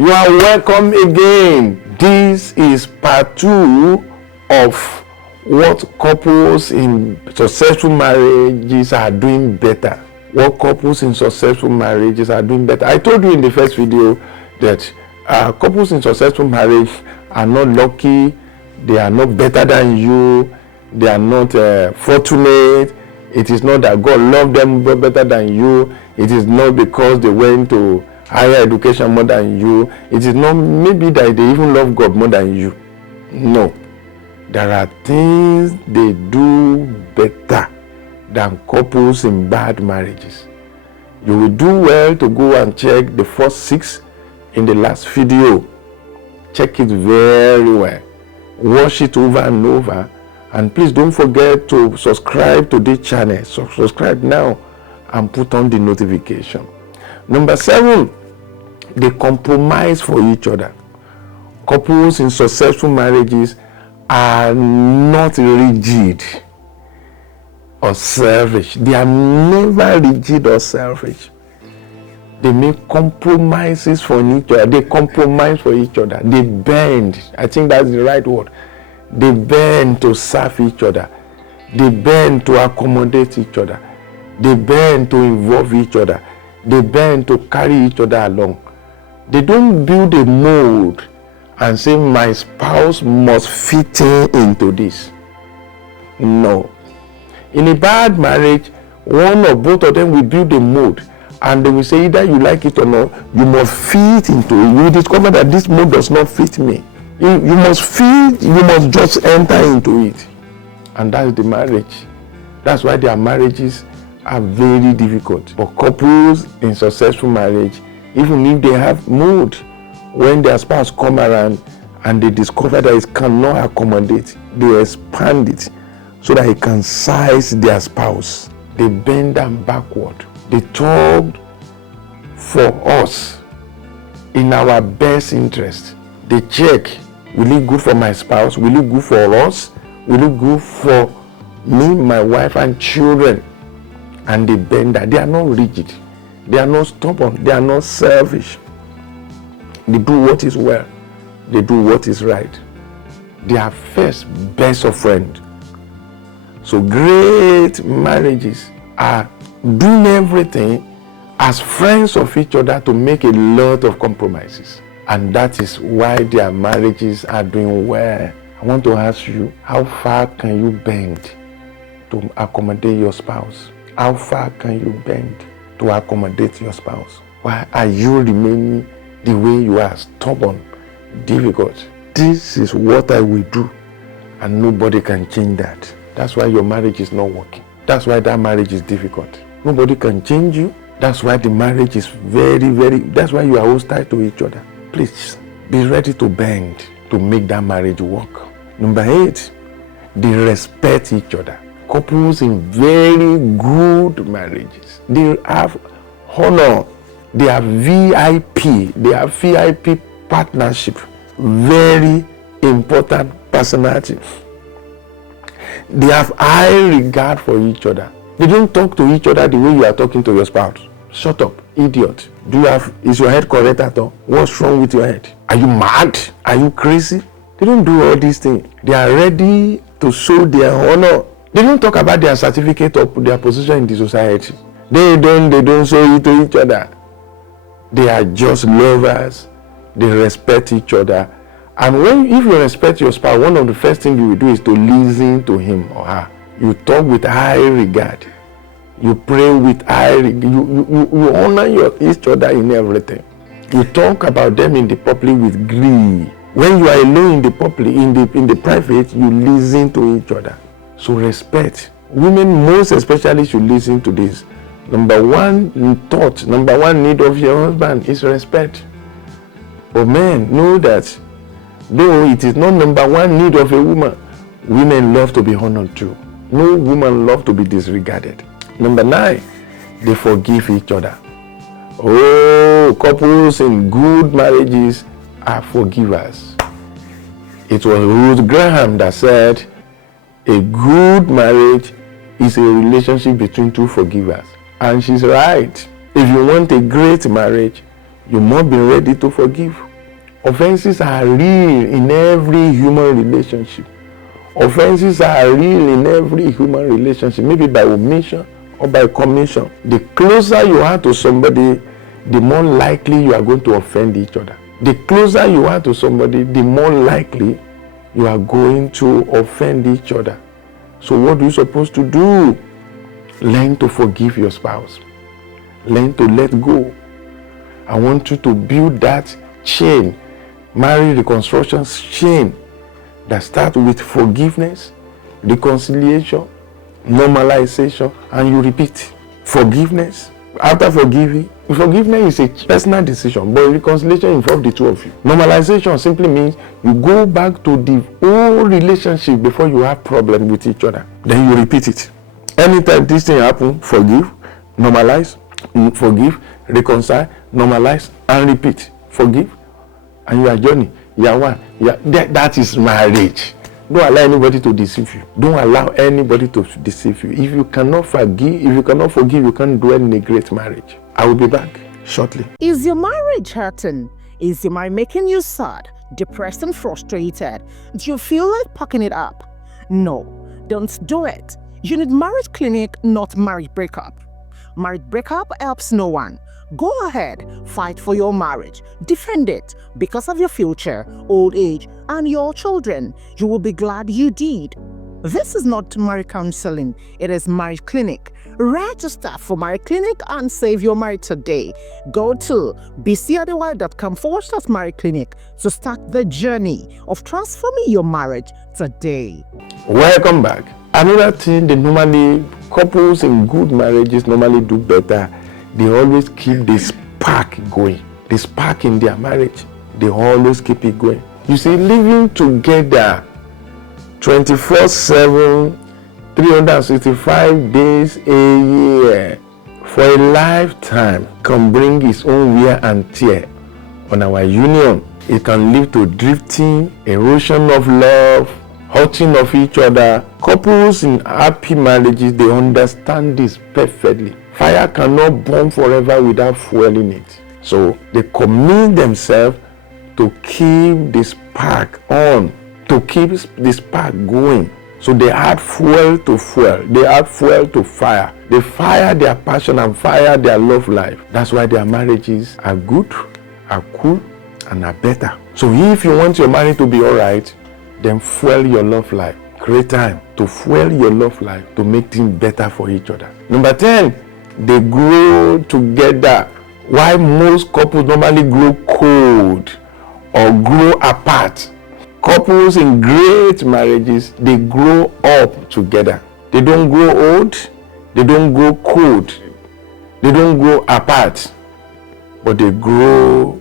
You are welcome again. This is part 2 of what couples in successful marriages are doing better. What couples in successful marriages are doing better. I told you in the first video that couples in successful marriage are not lucky. They are not better than you. They are not fortunate. It is not that God loved them better than you. It is not because they went to higher education more than you. It is not maybe that they even love God more than you. No. There are things they do better than couples in bad marriages. You will do well to go and check the first 6 in the last video. Check it very well. Watch it over and over. And please don't forget to subscribe to this channel. So subscribe now and put on the notification. Number 7, they compromise for each other. Couples in successful marriages are not rigid or selfish. They are never rigid or selfish. They make compromises for each other. They compromise for each other. They bend. I think that's the right word. They bend to serve each other. They bend to accommodate each other. They bend to involve each other. They bend to carry each other along. They don't build a mold and say my spouse must fit into this. No. In a bad marriage, one or both of them will build a mold and they will say either you like it or not, you must fit into it. You will discover that this mold does not fit me. You must fit, you must just enter into it. And that's the marriage. That's why their marriages are very difficult. But couples in successful marriage, even if they have mood, when their spouse come around and they discover that it cannot accommodate, they expand it so that it can size their spouse. They bend them backward. They talk for us in our best interest. They check, will it good for my spouse? Will it good for us? Will it good for me, my wife and children? And they bend that. They are not rigid. They are not stubborn. They are not selfish. They do what is well. They do what is right. They are first best of friends. So great marriages are doing everything as friends of each other to make a lot of compromises. And that is why their marriages are doing well. I want to ask you, how far can you bend to accommodate your spouse? How far can you bend to accommodate your spouse? Why are you remaining the way you are, stubborn, difficult? This is what I will do, and nobody can change that. That's why your marriage is not working. That's why that marriage is difficult. Nobody can change you. That's why the marriage is that's why you are hostile to each other. Please, be ready to bend to make that marriage work. Number 8, they respect each other. Couples in very good marriages, they have honor, they have VIP, they have VIP partnership, very important personality. They have high regard for each other. They don't talk to each other the way you are talking to your spouse. Shut up, idiot. Is your head correct at all? What's wrong with your head? Are you mad? Are you crazy? They don't do all these things. They are ready to show their honor. They don't talk about their certificate or their position in the society. They don't show it to each other. They are just lovers. They respect each other. And if you respect your spouse, one of the first things you will do is to listen to him or her. You talk with high regard. You pray with high regard. You honor each other in everything. You talk about them in the public with glee. When you are alone in the public, in the private, you listen to each other. So respect. Women most especially should listen to this. Number one need of your husband is respect. But men, know that though it is not number one need of a woman, women love to be honored too. No woman loves to be disregarded. Number 9, they forgive each other. Oh, couples in good marriages are forgivers. It was Ruth Graham that said, a good marriage is a relationship between two forgivers. And she's right. If you want a great marriage, you must be ready to forgive. Offenses are real in every human relationship. Offenses are real in every human relationship, maybe by omission or by commission. The closer you are to somebody, the more likely you are going to offend each other. The closer you are to somebody, the more likely you are going to offend each other. So what are you supposed to do? Learn to forgive your spouse. Learn to let go. I want you to build that chain, marriage reconstruction chain, that starts with forgiveness, reconciliation, normalization, and you repeat. Forgiveness. After forgiving, forgiveness is a personal decision, but reconciliation involves the two of you. Normalization simply means you go back to the old relationship before you have problem with each other. Then you repeat it. Anytime this thing happens, forgive, normalize, forgive, reconcile, normalize, and repeat. Forgive, and you are journey. You are one. That is marriage. Don't allow anybody to deceive you. Don't allow anybody to deceive you. If you cannot forgive, you can't dwell in a great marriage. I will be back shortly. Is your marriage hurting? Is your marriage making you sad, depressed, and frustrated? Do you feel like packing it up? No, don't do it. You need marriage clinic, not marriage breakup. Marriage breakup helps no one. Go ahead, fight for your marriage, defend it because of your future, old age, and your children. You will be glad you did. This is not marriage counseling, it is marriage clinic. Register for marriage clinic and save your marriage today. Go to bisiadewale.com/marriage clinic to start the journey of transforming your marriage today. Welcome back. Another thing couples in good marriages normally do better. They always keep the spark going. The spark in their marriage, they always keep it going. You see, living together 24/7, 365 days a year for a lifetime can bring its own wear and tear on our union. It can lead to drifting, erosion of love, hurting of each other. Couples in happy marriages, they understand this perfectly. Fire cannot burn forever without fuel in it. So they commit themselves to keep the spark on, to keep the spark going. So they add fuel to fuel. They add fuel to fire. They fire their passion and fire their love life. That's why their marriages are good, are cool, and are better. So if you want your marriage to be all right, then fuel your love life. Create time to fuel your love life to make things better for each other. Number 10, they grow together. Why most couples normally grow cold or grow apart. Couples in great marriages, they grow up together. They don't grow old, they don't grow cold, they don't grow apart, but they grow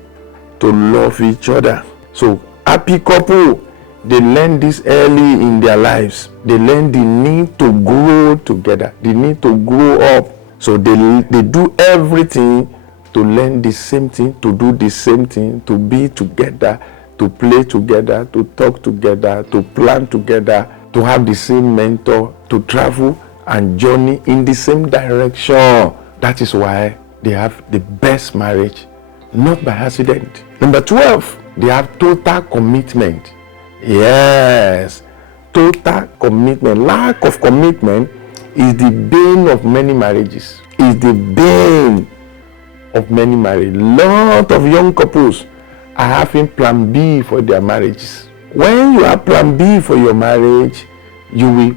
to love each other. So happy couple, they learn this early in their lives. They learn the need to grow together, the need to grow up. So they do everything to learn the same thing, to do the same thing, to be together, to play together, to talk together, to plan together, to have the same mentor, to travel and journey in the same direction. That is why they have the best marriage, not by accident. Number 12, they have total commitment. Yes, total commitment. Lack of commitment is the bane of many marriages. Is the bane of many marriages. Lot of young couples are having plan B for their marriages. When you have plan B for your marriage, you will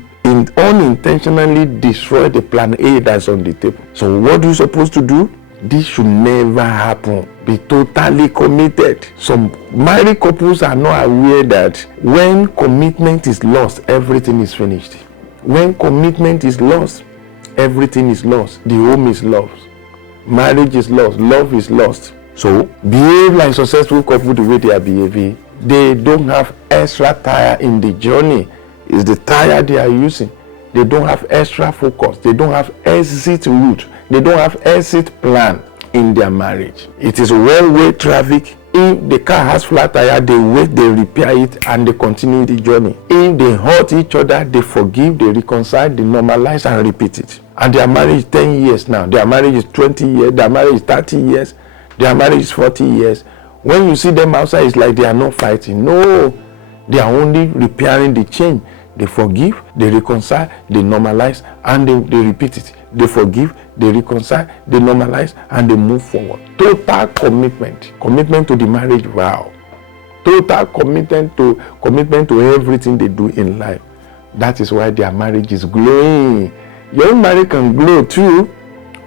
unintentionally destroy the plan A that's on the table. So what are you supposed to do? This should never happen. Be totally committed. Some married couples are not aware that when commitment is lost, everything is finished. When commitment is lost, everything is lost. The home is lost. Marriage is lost. Love is lost. So behave like successful couple the way they are behaving. They don't have extra tire in the journey. It's the tire they are using. They don't have extra focus. They don't have exit route. They don't have exit plan in their marriage. It is one-way traffic. If the car has flat tire, they wait, they repair it, and they continue the journey. If they hurt each other, they forgive, they reconcile, they normalize, and repeat it. And their marriage is 10 years now. Their marriage is 20 years. Their marriage is 30 years. Their marriage is 40 years. When you see them outside, it's like they are not fighting. No, they are only repairing the change. They forgive, they reconcile, they normalize, and they repeat it. They forgive, they reconcile, they normalize, and they move forward. Total commitment. Commitment to the marriage vow. Total commitment to everything they do in life. That is why their marriage is glowing. Your own marriage can glow too.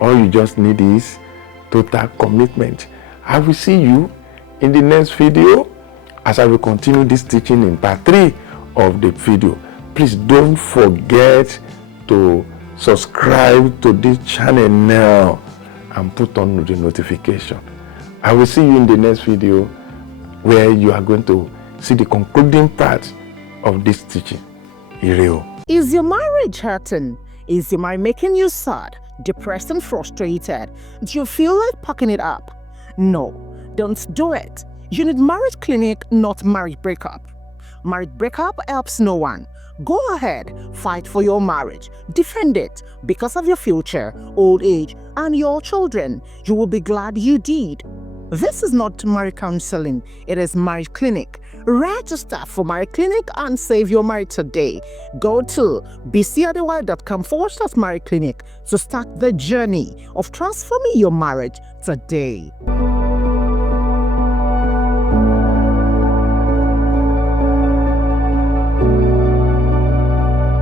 All you just need is total commitment. I will see you in the next video as I will continue this teaching in part 3 of the video. Please don't forget to subscribe to this channel now and put on the notification. I will see you in the next video where you are going to see the concluding part of this teaching. Ireo. Is your marriage hurting? Is your marriage making you sad, depressed, and frustrated? Do you feel like packing it up? No, don't do it. You need marriage clinic, not marriage breakup. Marriage breakup helps no one. Go ahead, fight for your marriage, defend it because of your future, old age, and your children. You will be glad you did. This is not marriage counseling, it is marriage clinic. Register for marriage clinic and save your marriage today. Go to bisiadewale.com/marriage clinic to start the journey of transforming your marriage today.